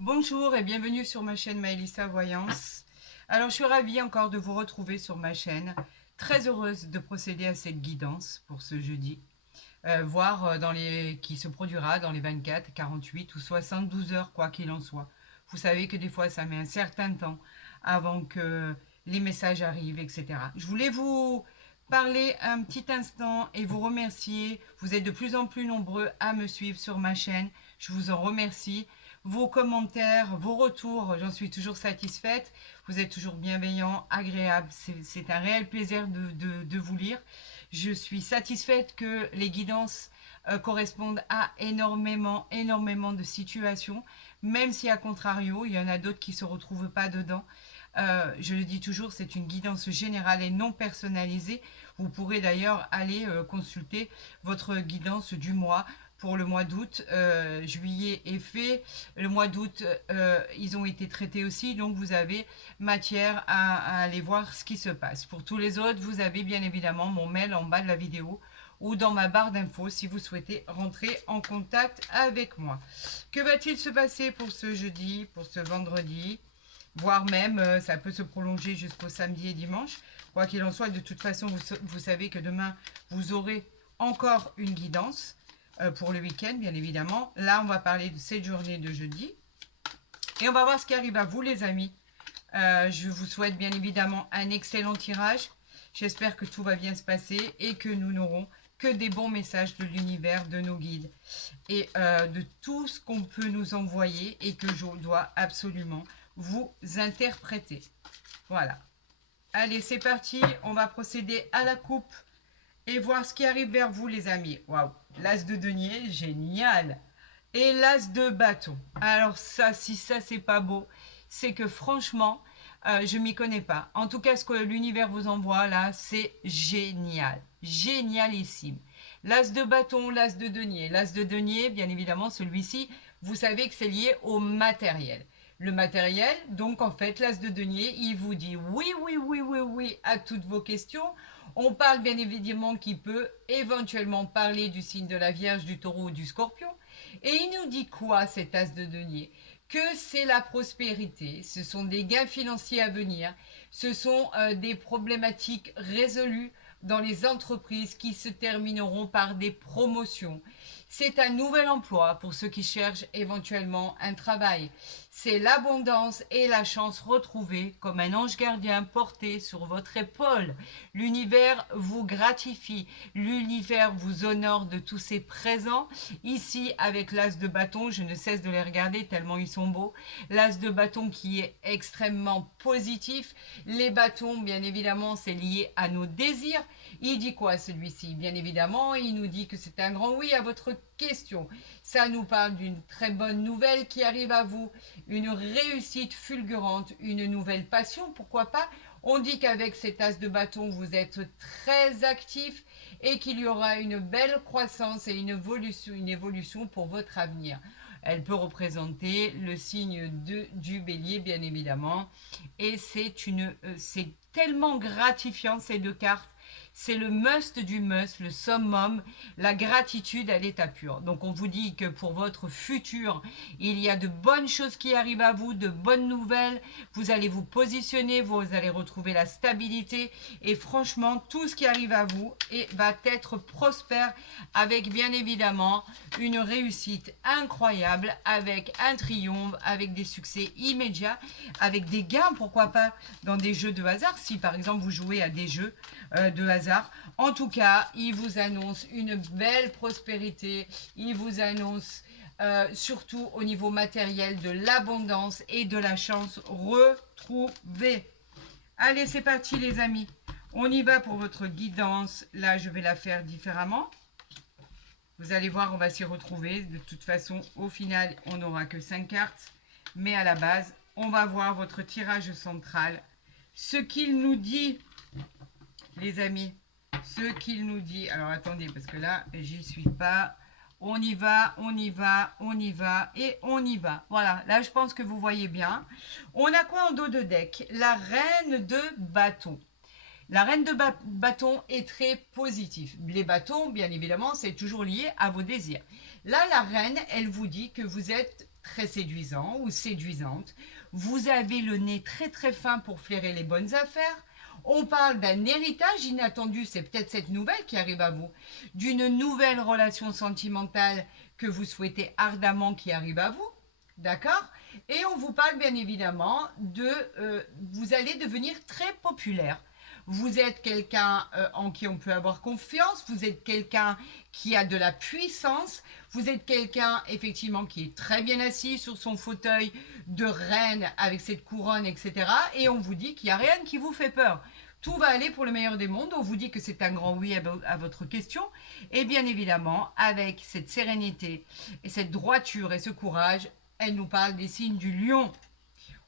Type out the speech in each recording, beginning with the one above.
Bonjour et bienvenue sur ma chaîne Maëlissa Voyance. Alors je suis ravie encore de vous retrouver sur ma chaîne. Très heureuse de procéder à cette guidance pour ce jeudi. Voir qui se produira dans les 24, 48 ou 72 heures, quoi qu'il en soit. Vous savez que des fois ça met un certain temps avant que les messages arrivent, etc. Je voulais vous parler un petit instant et vous remercier. Vous êtes de plus en plus nombreux à me suivre sur ma chaîne. Je vous en remercie. Vos commentaires, vos retours, j'en suis toujours satisfaite. Vous êtes toujours bienveillants, agréables. C'est un réel plaisir de vous lire. Je suis satisfaite que les guidances correspondent à énormément de situations, même si à contrario, il y en a d'autres qui ne se retrouvent pas dedans. Je le dis toujours, c'est une guidance générale et non personnalisée. Vous pourrez d'ailleurs aller consulter votre guidance du mois pour le mois d'août. Juillet est fait. Le mois d'août, ils ont été traités aussi. Donc, vous avez matière à aller voir ce qui se passe. Pour tous les autres, vous avez bien évidemment mon mail en bas de la vidéo ou dans ma barre d'infos si vous souhaitez rentrer en contact avec moi. Que va-t-il se passer pour ce jeudi, pour ce vendredi, voire même ça peut se prolonger jusqu'au samedi et dimanche. Quoi qu'il en soit, de toute façon, vous savez que demain, vous aurez encore une guidance pour le week-end, bien évidemment. Là, on va parler de cette journée de jeudi. Et on va voir ce qui arrive à vous, les amis. Je vous souhaite bien évidemment un excellent tirage. J'espère que tout va bien se passer et que nous n'aurons que des bons messages de l'univers, de nos guides et de tout ce qu'on peut nous envoyer et que je dois absolument vous interpréter. Voilà. Allez, c'est parti. On va procéder à la coupe et voir ce qui arrive vers vous, les amis. Waouh. L'as de denier, génial. Et l'as de bâton. Alors ça, si ça, c'est pas beau, c'est que franchement, je m'y connais pas. En tout cas, ce que l'univers vous envoie là, c'est génial. Génialissime. L'as de bâton, l'as de denier. L'as de denier, bien évidemment, celui-ci, vous savez que c'est lié au matériel. Le matériel, donc en fait, l'as de denier, il vous dit oui, oui, oui, oui, oui à toutes vos questions. On parle bien évidemment qu'il peut éventuellement parler du signe de la Vierge, du Taureau ou du Scorpion. Et il nous dit quoi, cet as de denier? Que c'est la prospérité, ce sont des gains financiers à venir, ce sont des problématiques résolues dans les entreprises qui se termineront par des promotions. C'est un nouvel emploi pour ceux qui cherchent éventuellement un travail. C'est l'abondance et la chance retrouvées comme un ange gardien porté sur votre épaule. L'univers vous gratifie, l'univers vous honore de tous ses présents. Ici, avec l'as de bâton, je ne cesse de les regarder tellement ils sont beaux. L'as de bâton qui est extrêmement positif. Les bâtons, bien évidemment, c'est lié à nos désirs. Il dit quoi celui-ci? Bien évidemment, il nous dit que c'est un grand oui à votre question. Ça nous parle d'une très bonne nouvelle qui arrive à vous, une réussite fulgurante, une nouvelle passion, pourquoi pas. On dit qu'avec cet as de bâton, vous êtes très actif et qu'il y aura une belle croissance et une évolution pour votre avenir. Elle peut représenter le signe du bélier, bien évidemment. Et c'est tellement gratifiant, ces deux cartes. C'est le must du must, le summum, la gratitude à l'état pur. Donc on vous dit que pour votre futur, il y a de bonnes choses qui arrivent à vous, de bonnes nouvelles. Vous allez vous positionner, vous allez retrouver la stabilité et franchement, tout ce qui arrive à vous va être prospère avec bien évidemment une réussite incroyable, avec un triomphe, avec des succès immédiats, avec des gains, pourquoi pas, dans des jeux de hasard. Si par exemple vous jouez à des jeux de hasard. En tout cas, il vous annonce une belle prospérité. Il vous annonce surtout au niveau matériel de l'abondance et de la chance retrouvée. Allez, c'est parti les amis. On y va pour votre guidance. Là, je vais la faire différemment. Vous allez voir, on va s'y retrouver. De toute façon, au final, on n'aura que 5 cartes. Mais à la base, on va voir votre tirage central. Ce qu'il nous dit, les amis, ce qu'il nous dit. Alors attendez, parce que là, j'y suis pas. On y va, on y va, on y va et on y va. Voilà, là je pense que vous voyez bien. On a quoi en dos de deck? La reine de bâton. La reine de bâton est très positive. Les bâtons, bien évidemment, c'est toujours lié à vos désirs. Là, la reine, elle vous dit que vous êtes très séduisant ou séduisante. Vous avez le nez très très fin pour flairer les bonnes affaires. On parle d'un héritage inattendu, c'est peut-être cette nouvelle qui arrive à vous, d'une nouvelle relation sentimentale que vous souhaitez ardemment qui arrive à vous. D'accord? Et on vous parle bien évidemment de... vous allez devenir très populaire. Vous êtes quelqu'un en qui on peut avoir confiance, vous êtes quelqu'un qui a de la puissance, vous êtes quelqu'un effectivement qui est très bien assis sur son fauteuil de reine avec cette couronne, etc. Et on vous dit qu'il n'y a rien qui vous fait peur. Tout va aller pour le meilleur des mondes. On vous dit que c'est un grand oui à votre question. Et bien évidemment, avec cette sérénité et cette droiture et ce courage, elle nous parle des signes du lion.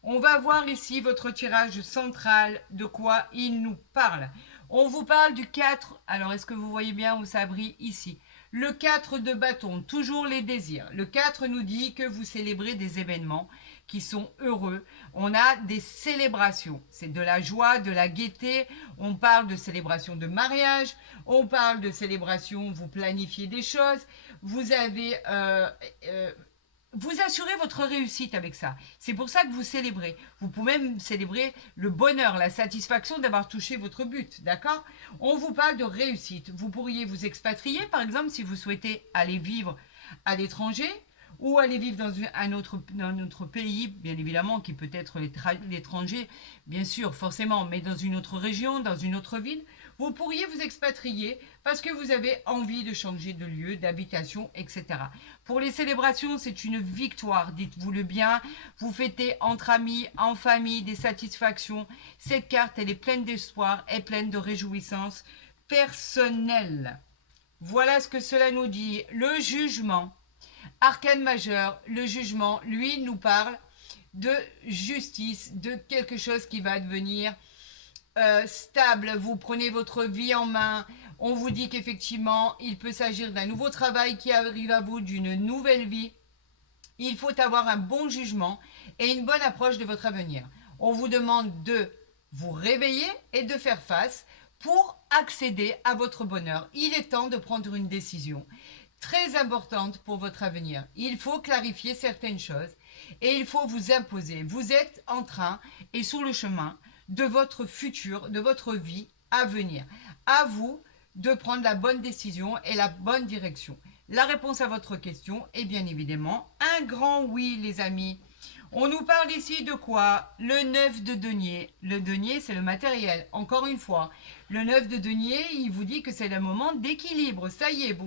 On va voir ici votre tirage central, de quoi il nous parle. On vous parle du 4. Alors, est-ce que vous voyez bien où ça brille ici? Le 4 de bâton, toujours les désirs. Le 4 nous dit que vous célébrez des événements qui sont heureux. On a des célébrations. C'est de la joie, de la gaieté. On parle de célébration de mariage. On parle de célébration, vous planifiez des choses. Vous avez... vous assurez votre réussite avec ça. C'est pour ça que vous célébrez. Vous pouvez même célébrer le bonheur, la satisfaction d'avoir touché votre but, d'accord? On vous parle de réussite. Vous pourriez vous expatrier, par exemple, si vous souhaitez aller vivre à l'étranger ou aller vivre dans un autre pays, bien évidemment, qui peut être l'étranger, bien sûr, forcément, mais dans une autre région, dans une autre ville. Vous pourriez vous expatrier parce que vous avez envie de changer de lieu, d'habitation, etc. Pour les célébrations, c'est une victoire, dites-vous-le bien. Vous fêtez entre amis, en famille, des satisfactions. Cette carte, elle est pleine d'espoir, elle est pleine de réjouissance personnelle. Voilà ce que cela nous dit. Le jugement, arcane majeur, le jugement, lui, nous parle de justice, de quelque chose qui va devenir stable, vous prenez votre vie en main, on vous dit qu'effectivement, il peut s'agir d'un nouveau travail qui arrive à vous, d'une nouvelle vie. Il faut avoir un bon jugement et une bonne approche de votre avenir. On vous demande de vous réveiller et de faire face pour accéder à votre bonheur. Il est temps de prendre une décision très importante pour votre avenir. Il faut clarifier certaines choses et il faut vous imposer. Vous êtes en train et sur le chemin de votre futur, de votre vie à venir. À vous de prendre la bonne décision et la bonne direction. La réponse à votre question est bien évidemment un grand oui, les amis. On nous parle ici de quoi? Le 9 de denier. Le denier, c'est le matériel. Encore une fois, le 9 de denier, il vous dit que c'est le moment d'équilibre. Ça y est,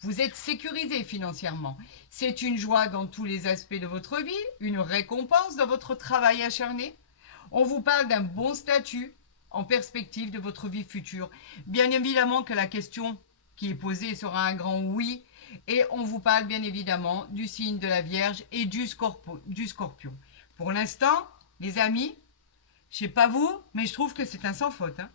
vous êtes sécurisé financièrement. C'est une joie dans tous les aspects de votre vie, une récompense dans votre travail acharné. On vous parle d'un bon statut en perspective de votre vie future. Bien évidemment que la question qui est posée sera un grand oui. Et on vous parle bien évidemment du signe de la Vierge et du Scorpion. Pour l'instant, les amis, je ne sais pas vous, mais je trouve que c'est un sans faute. Hein.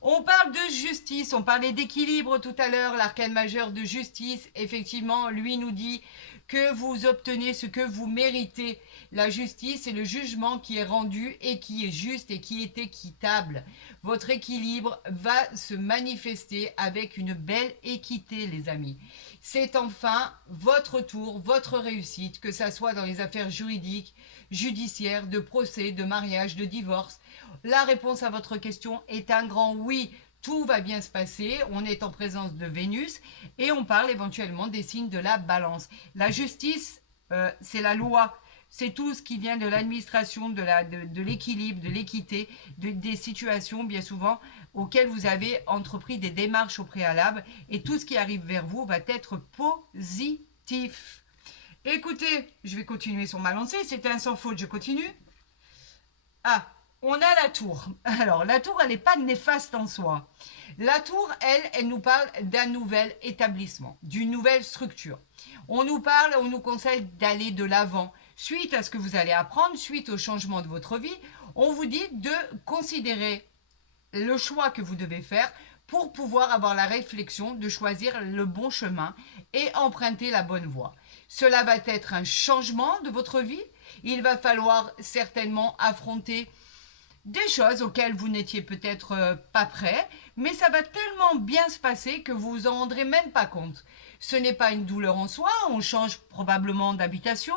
On parle de justice, on parlait d'équilibre tout à l'heure, l'arcane majeur de justice, effectivement, lui nous dit que vous obtenez ce que vous méritez. La justice, c'est le jugement qui est rendu et qui est juste et qui est équitable. Votre équilibre va se manifester avec une belle équité, les amis. C'est enfin votre tour, votre réussite, que ça soit dans les affaires juridiques, judiciaires, de procès, de mariage, de divorce. La réponse à votre question est un grand oui. Tout va bien se passer, on est en présence de Vénus et on parle éventuellement des signes de la balance. La justice, c'est la loi, c'est tout ce qui vient de l'administration, de l'équilibre, de l'équité, des situations bien souvent auxquelles vous avez entrepris des démarches au préalable et tout ce qui arrive vers vous va être positif. Écoutez, je vais continuer sur ma lancée, c'était un sans faute, je continue. Ah, on a la tour. Alors, la tour, elle n'est pas néfaste en soi. La tour, elle nous parle d'un nouvel établissement, d'une nouvelle structure. On nous parle, on nous conseille d'aller de l'avant. Suite à ce que vous allez apprendre, suite au changement de votre vie, on vous dit de considérer le choix que vous devez faire pour pouvoir avoir la réflexion de choisir le bon chemin et emprunter la bonne voie. Cela va être un changement de votre vie. Il va falloir certainement affronter des choses auxquelles vous n'étiez peut-être pas prêt, mais ça va tellement bien se passer que vous vous en rendrez même pas compte. Ce n'est pas une douleur en soi, on change probablement d'habitation,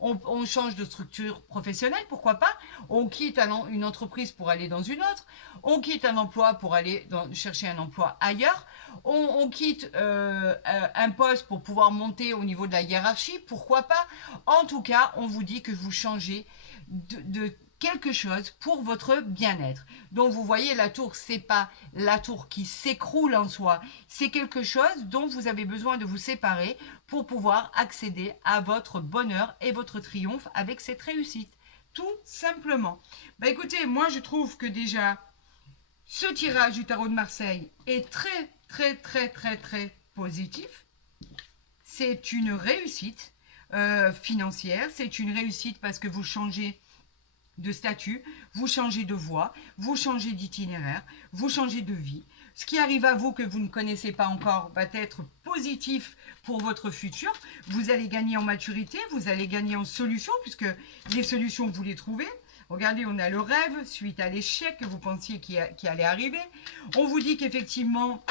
on change de structure professionnelle, pourquoi pas, on quitte une entreprise pour aller dans une autre, on quitte un emploi pour aller chercher un emploi ailleurs, on quitte un poste pour pouvoir monter au niveau de la hiérarchie, pourquoi pas. En tout cas, on vous dit que vous changez de quelque chose pour votre bien-être. Donc vous voyez, la tour, c'est pas la tour qui s'écroule en soi, c'est quelque chose dont vous avez besoin de vous séparer pour pouvoir accéder à votre bonheur et votre triomphe avec cette réussite. Tout simplement. Bah écoutez, moi je trouve que déjà, ce tirage du tarot de Marseille est très, très, très, très, très positif. C'est une réussite financière, c'est une réussite parce que vous changez de statut, vous changez de voie, vous changez d'itinéraire, vous changez de vie. Ce qui arrive à vous que vous ne connaissez pas encore va être positif pour votre futur. Vous allez gagner en maturité, vous allez gagner en solutions, puisque les solutions, vous les trouvez. Regardez, on a le rêve suite à l'échec que vous pensiez qui allait arriver. On vous dit qu'effectivement,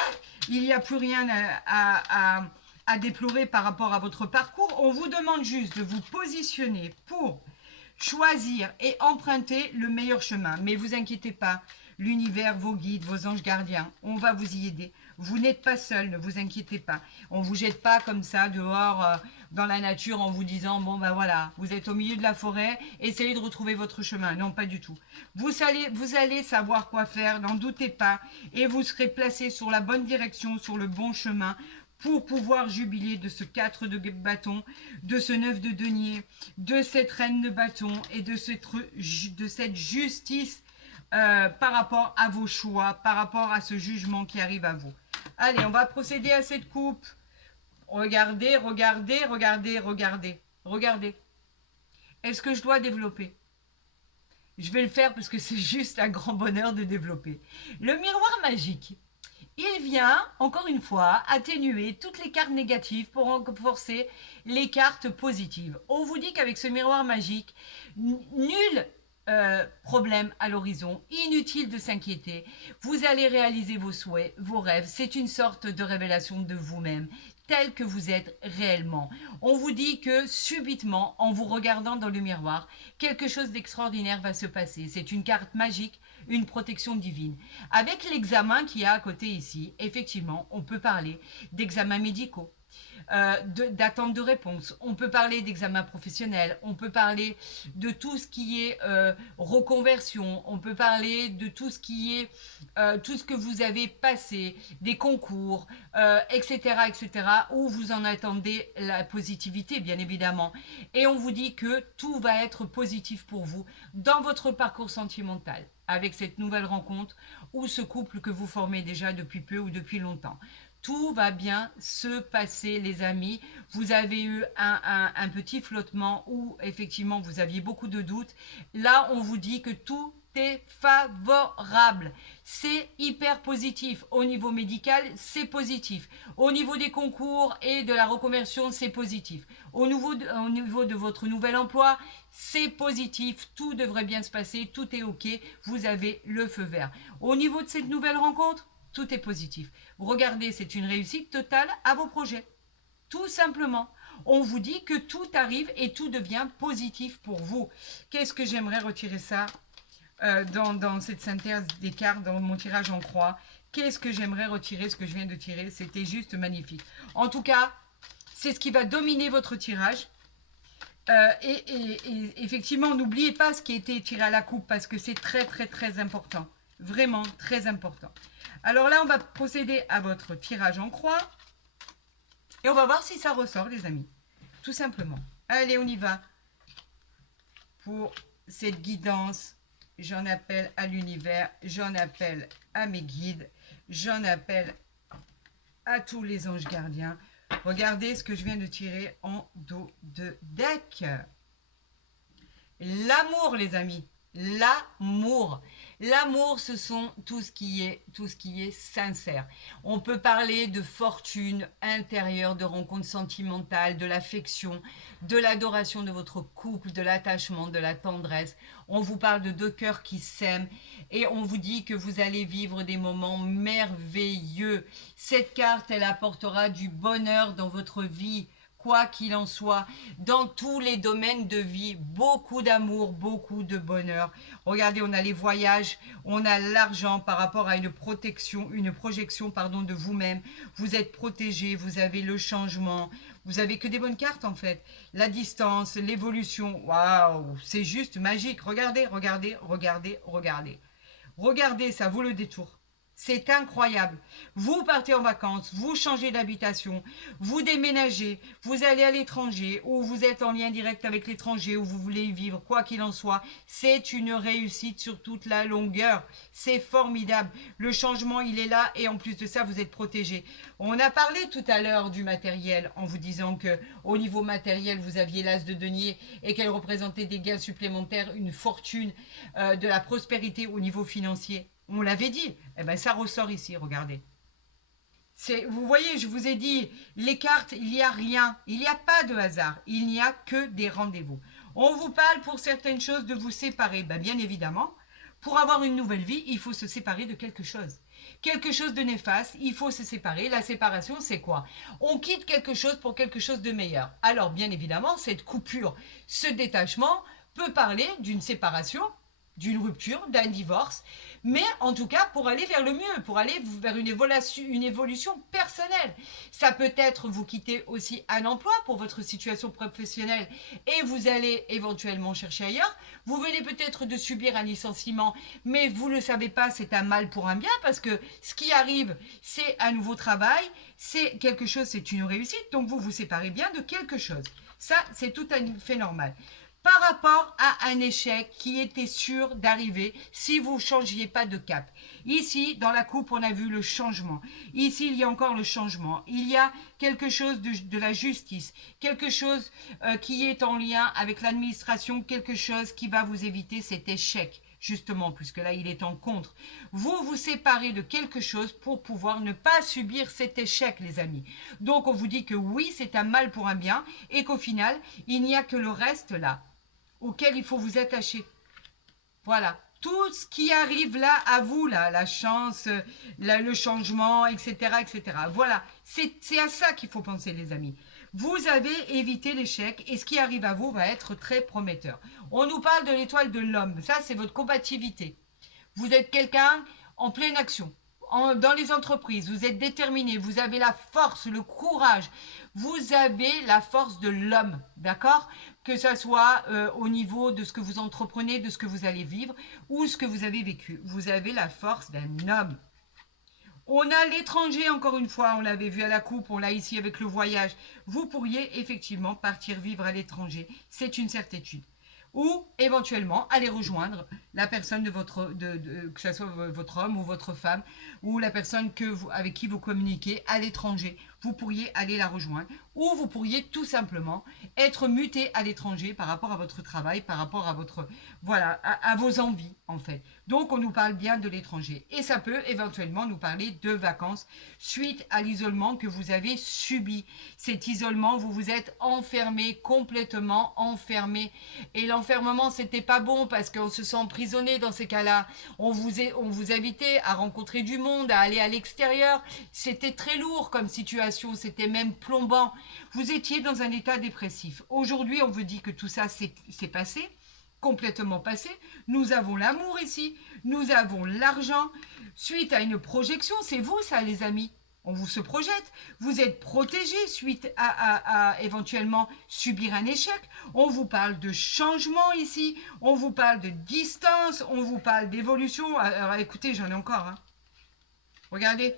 il n'y a plus rien à déplorer par rapport à votre parcours. On vous demande juste de vous positionner pour choisir et emprunter le meilleur chemin. Mais vous inquiétez pas, l'univers, vos guides, vos anges gardiens, on va vous y aider. Vous n'êtes pas seul, ne vous inquiétez pas. On ne vous jette pas comme ça dehors dans la nature en vous disant, bon ben voilà, vous êtes au milieu de la forêt, essayez de retrouver votre chemin. Non, pas du tout. Vous allez savoir quoi faire, n'en doutez pas, et vous serez placé sur la bonne direction, sur le bon chemin, pour pouvoir jubiler de ce 4 de bâton, de ce 9 de denier, de cette reine de bâton et de cette justice par rapport à vos choix, par rapport à ce jugement qui arrive à vous. Allez, on va procéder à cette coupe. Regardez, regardez, regardez, regardez, regardez. Est-ce que je dois développer? Je vais le faire parce que c'est juste un grand bonheur de développer. Le miroir magique. Il vient, encore une fois, atténuer toutes les cartes négatives pour renforcer les cartes positives. On vous dit qu'avec ce miroir magique, nul problème à l'horizon, inutile de s'inquiéter. Vous allez réaliser vos souhaits, vos rêves. C'est une sorte de révélation de vous-même, tel que vous êtes réellement. On vous dit que subitement, en vous regardant dans le miroir, quelque chose d'extraordinaire va se passer. C'est une carte magique, une protection divine. Avec l'examen qui est à côté ici, effectivement, on peut parler d'examens médicaux, d'attente de réponse. On peut parler d'examens professionnels, on peut parler de tout ce qui est reconversion, on peut parler de tout ce qui est tout ce que vous avez passé, des concours, etc., etc., où vous en attendez la positivité, bien évidemment. Et on vous dit que tout va être positif pour vous dans votre parcours sentimental, avec cette nouvelle rencontre ou ce couple que vous formez déjà depuis peu ou depuis longtemps. Tout va bien se passer, les amis. Vous avez eu un petit flottement où, effectivement, vous aviez beaucoup de doutes. Là, on vous dit que tout est favorable. C'est hyper positif. Au niveau médical, c'est positif. Au niveau des concours et de la reconversion, c'est positif. Au niveau de votre nouvel emploi, c'est positif. Tout devrait bien se passer. Tout est OK. Vous avez le feu vert. Au niveau de cette nouvelle rencontre, tout est positif. Regardez, c'est une réussite totale à vos projets. Tout simplement. On vous dit que tout arrive et tout devient positif pour vous. Qu'est-ce que j'aimerais retirer ça dans cette synthèse des cartes, dans mon tirage en croix? Qu'est-ce que j'aimerais retirer? Ce que je viens de tirer, c'était juste magnifique. En tout cas, c'est ce qui va dominer votre tirage. Et effectivement, n'oubliez pas ce qui a été tiré à la coupe parce que c'est très, très, très important. Vraiment très important. Alors là, on va procéder à votre tirage en croix. Et on va voir si ça ressort, les amis. Tout simplement. Allez, on y va. Pour cette guidance, j'en appelle à l'univers, j'en appelle à mes guides, j'en appelle à tous les anges gardiens. Regardez ce que je viens de tirer en dos de deck. L'amour, les amis. L'amour. L'amour, ce sont tout ce qui est sincère. On peut parler de fortune intérieure, de rencontres sentimentales, de l'affection, de l'adoration de votre couple, de l'attachement, de la tendresse. On vous parle de deux cœurs qui s'aiment et on vous dit que vous allez vivre des moments merveilleux. Cette carte, elle apportera du bonheur dans votre vie, quoi qu'il en soit, dans tous les domaines de vie, beaucoup d'amour, beaucoup de bonheur. Regardez, on a les voyages, on a l'argent par rapport à une projection pardon, de vous-même. Vous êtes protégé, vous avez le changement, vous avez que des bonnes cartes en fait. La distance, l'évolution, waouh, c'est juste magique. Regardez, regardez, regardez, regardez. Regardez, ça vaut le détour. C'est incroyable. Vous partez en vacances, vous changez d'habitation, vous déménagez, vous allez à l'étranger ou vous êtes en lien direct avec l'étranger ou vous voulez y vivre, quoi qu'il en soit. C'est une réussite sur toute la longueur. C'est formidable. Le changement, il est là et en plus de ça, vous êtes protégé. On a parlé tout à l'heure du matériel en vous disant que au niveau matériel, vous aviez l'as de denier et qu'elle représentait des gains supplémentaires, une fortune, de la prospérité au niveau financier. On l'avait dit. Eh ben, ça ressort ici, regardez. Vous voyez, je vous ai dit, les cartes, il n'y a rien. Il n'y a pas de hasard. Il n'y a que des rendez-vous. On vous parle pour certaines choses de vous séparer. Ben, bien évidemment, pour avoir une nouvelle vie, il faut se séparer de quelque chose. Quelque chose de néfaste, il faut se séparer. La séparation, c'est quoi? On quitte quelque chose pour quelque chose de meilleur. Alors, bien évidemment, cette coupure, ce détachement peut parler d'une séparation, d'une rupture, d'un divorce, mais en tout cas pour aller vers le mieux, pour aller vers une évolution personnelle. Ça peut être vous quitter aussi un emploi pour votre situation professionnelle et vous allez éventuellement chercher ailleurs. Vous venez peut-être de subir un licenciement, mais vous ne le savez pas, c'est un mal pour un bien parce que ce qui arrive, c'est un nouveau travail, c'est quelque chose, c'est une réussite, donc vous vous séparez bien de quelque chose. Ça, c'est tout à fait normal par rapport à un échec qui était sûr d'arriver si vous ne changiez pas de cap. Ici, dans la coupe, on a vu le changement. Ici, il y a encore le changement. Il y a quelque chose de la justice, quelque chose qui est en lien avec l'administration, quelque chose qui va vous éviter cet échec. Justement, puisque là, il est en contre. Vous vous séparez de quelque chose pour pouvoir ne pas subir cet échec, les amis. Donc, on vous dit que oui, c'est un mal pour un bien et qu'au final, il n'y a que le reste là auquel il faut vous attacher. Voilà. Tout ce qui arrive là à vous, là, la chance, le changement, etc., etc. Voilà. C'est à ça qu'il faut penser, les amis. Vous avez évité l'échec et ce qui arrive à vous va être très prometteur. On nous parle de l'étoile de l'homme. Ça, c'est votre combativité. Vous êtes quelqu'un en pleine action. Dans les entreprises, vous êtes déterminé, vous avez la force, le courage, vous avez la force de l'homme, d'accord? Que ce soit au niveau de ce que vous entreprenez, de ce que vous allez vivre ou ce que vous avez vécu. Vous avez la force d'un homme. On a l'étranger, encore une fois, on l'avait vu à la coupe, on l'a ici avec le voyage. Vous pourriez effectivement partir vivre à l'étranger, c'est une certitude. Ou éventuellement aller rejoindre la personne de que ce soit votre homme ou votre femme, ou la personne avec qui vous communiquez à l'étranger. Vous pourriez aller la rejoindre. Ou vous pourriez tout simplement être muté à l'étranger par rapport à votre travail, par rapport à à vos envies en fait. Donc on nous parle bien de l'étranger. Et ça peut éventuellement nous parler de vacances suite à l'isolement que vous avez subi. Cet isolement, vous vous êtes enfermé, complètement enfermé. Et l'enfermement, c'était pas bon parce qu'on se sent emprisonné dans ces cas-là. On vous invitait à rencontrer du monde, à aller à l'extérieur. C'était très lourd comme situation, c'était même plombant. Vous étiez dans un état dépressif. Aujourd'hui, on vous dit que tout ça c'est passé, complètement passé. Nous avons l'amour ici, nous avons l'argent. Suite à une projection, c'est vous ça les amis. On vous se projette, vous êtes protégé suite à éventuellement subir un échec. On vous parle de changement ici, on vous parle de distance, on vous parle d'évolution. Alors écoutez, j'en ai encore. Hein. Regardez,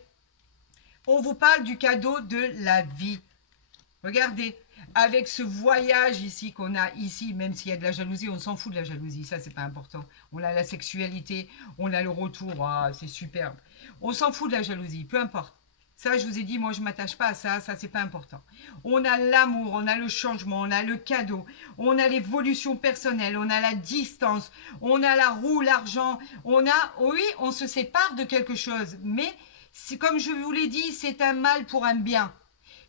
on vous parle du cadeau de la vie. Regardez, avec ce voyage ici qu'on a ici, même s'il y a de la jalousie, on s'en fout de la jalousie, ça c'est pas important. On a la sexualité, on a le retour, oh, c'est superbe. On s'en fout de la jalousie, peu importe. Ça, je vous ai dit, moi, je ne m'attache pas à ça, c'est pas important. On a l'amour, on a le changement, on a le cadeau, on a l'évolution personnelle, on a la distance, on a la roue, l'argent, oui, on se sépare de quelque chose, mais comme je vous l'ai dit, c'est un mal pour un bien.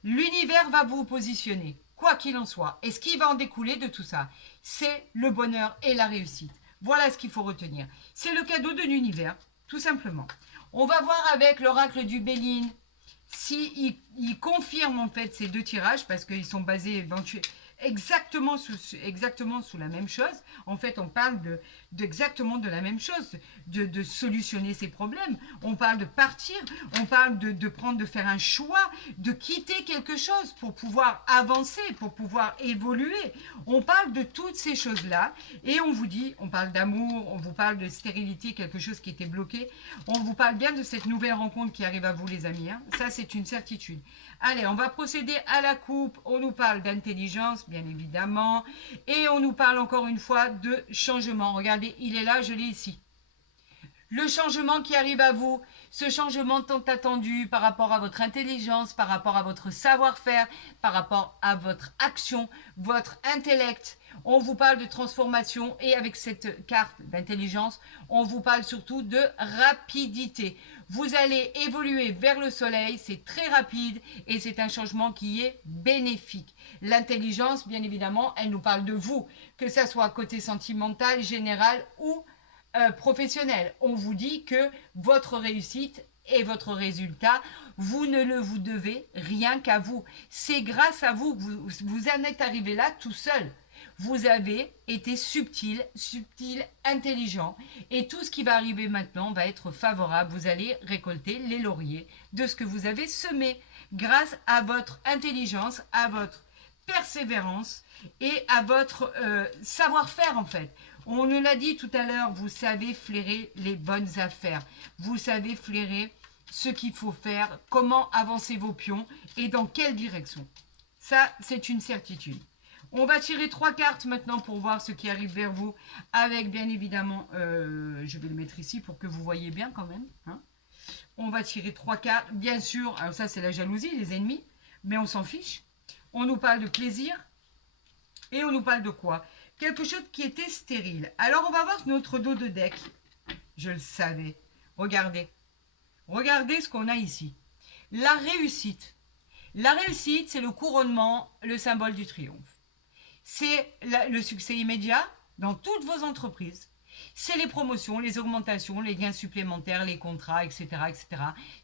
L'univers va vous positionner, quoi qu'il en soit. Et ce qui va en découler de tout ça, c'est le bonheur et la réussite. Voilà ce qu'il faut retenir. C'est le cadeau de l'univers, tout simplement. On va voir avec l'oracle du Béline si il confirme en fait ces deux tirages parce qu'ils sont basés exactement sous la même chose. En fait, on parle exactement de la même chose, de solutionner ces problèmes. On parle de partir, on parle de faire un choix, de quitter quelque chose pour pouvoir avancer, pour pouvoir évoluer. On parle de toutes ces choses-là et on vous dit, on parle d'amour, on vous parle de stérilité, quelque chose qui était bloqué. On vous parle bien de cette nouvelle rencontre qui arrive à vous, les amis. Ça, c'est une certitude. Allez, on va procéder à la coupe. On nous parle d'intelligence, bien évidemment. Et on nous parle encore une fois de changement. Regardez, il est là, je l'ai ici. Le changement qui arrive à vous, ce changement tant attendu par rapport à votre intelligence, par rapport à votre savoir-faire, par rapport à votre action, votre intellect. On vous parle de transformation et avec cette carte d'intelligence, on vous parle surtout de rapidité. Vous allez évoluer vers le soleil, c'est très rapide et c'est un changement qui est bénéfique. L'intelligence, bien évidemment, elle nous parle de vous, que ça soit côté sentimental, général ou professionnel. On vous dit que votre réussite et votre résultat, vous ne le vous devez rien qu'à vous. C'est grâce à vous que vous en êtes arrivé là tout seul. Vous avez été subtil, intelligent, et tout ce qui va arriver maintenant va être favorable. Vous allez récolter les lauriers de ce que vous avez semé grâce à votre intelligence, à votre persévérance et à votre savoir-faire en fait. On nous l'a dit tout à l'heure, vous savez flairer les bonnes affaires. Vous savez flairer ce qu'il faut faire, comment avancer vos pions et dans quelle direction. Ça, c'est une certitude. On va tirer 3 cartes maintenant pour voir ce qui arrive vers vous avec bien évidemment, je vais le mettre ici pour que vous voyez bien quand même. Hein. On va tirer 3 cartes, bien sûr, alors ça c'est la jalousie, les ennemis, mais on s'en fiche. On nous parle de plaisir et on nous parle de quoi? Quelque chose qui était stérile. Alors on va voir notre dos de deck. Je le savais. Regardez. Regardez ce qu'on a ici. La réussite. La réussite, c'est le couronnement, le symbole du triomphe. C'est le succès immédiat dans toutes vos entreprises. C'est les promotions, les augmentations, les gains supplémentaires, les contrats, etc. etc.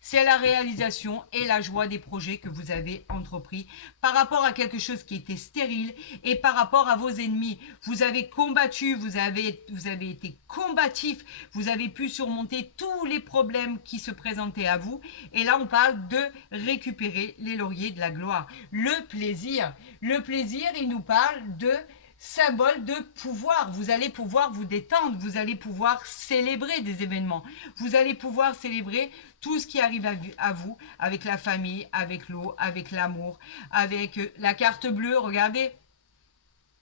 C'est la réalisation et la joie des projets que vous avez entrepris par rapport à quelque chose qui était stérile et par rapport à vos ennemis. Vous avez combattu, vous avez été combatif, vous avez pu surmonter tous les problèmes qui se présentaient à vous. Et là, on parle de récupérer les lauriers de la gloire. Le plaisir, il nous parle de symbole de pouvoir. Vous allez pouvoir vous détendre, vous allez pouvoir célébrer des événements, vous allez pouvoir célébrer tout ce qui arrive à vous, avec la famille, avec l'eau, avec l'amour, avec la carte bleue, regardez,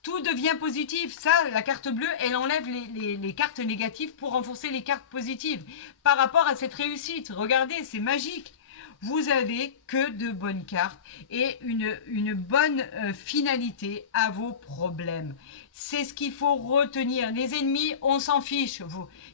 tout devient positif. Ça, la carte bleue, elle enlève les cartes négatives pour renforcer les cartes positives par rapport à cette réussite. Regardez, c'est magique. Vous avez que de bonnes cartes et une bonne finalité à vos problèmes. C'est ce qu'il faut retenir. Les ennemis, on s'en fiche.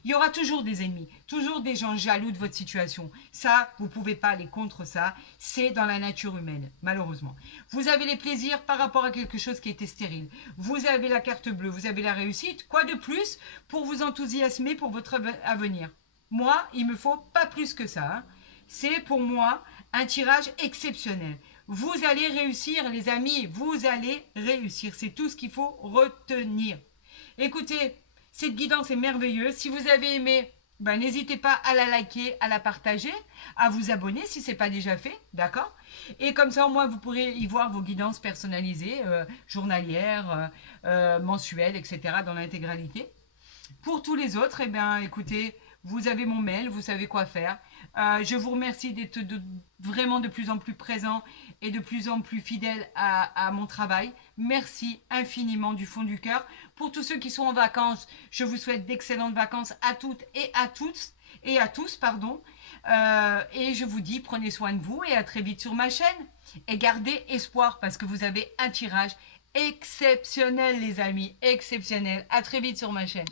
Il y aura toujours des ennemis, toujours des gens jaloux de votre situation. Ça, vous ne pouvez pas aller contre ça. C'est dans la nature humaine, malheureusement. Vous avez les plaisirs par rapport à quelque chose qui était stérile. Vous avez la carte bleue, vous avez la réussite. Quoi de plus pour vous enthousiasmer pour votre avenir? Moi, il ne me faut pas plus que ça. Hein. C'est pour moi un tirage exceptionnel. Vous allez réussir, les amis, vous allez réussir. C'est tout ce qu'il faut retenir. Écoutez, cette guidance est merveilleuse. Si vous avez aimé, n'hésitez pas à la liker, à la partager, à vous abonner si ce n'est pas déjà fait, d'accord? Et comme ça, au moins, vous pourrez y voir vos guidances personnalisées, journalières, mensuelles, etc. dans l'intégralité. Pour tous les autres, écoutez, vous avez mon mail, vous savez quoi faire. Je vous remercie d'être vraiment de plus en plus présent et de plus en plus fidèle à mon travail. Merci infiniment du fond du cœur. Pour tous ceux qui sont en vacances, je vous souhaite d'excellentes vacances à toutes et à tous. Et je vous dis, prenez soin de vous et à très vite sur ma chaîne. Et gardez espoir parce que vous avez un tirage exceptionnel, les amis, exceptionnel. À très vite sur ma chaîne.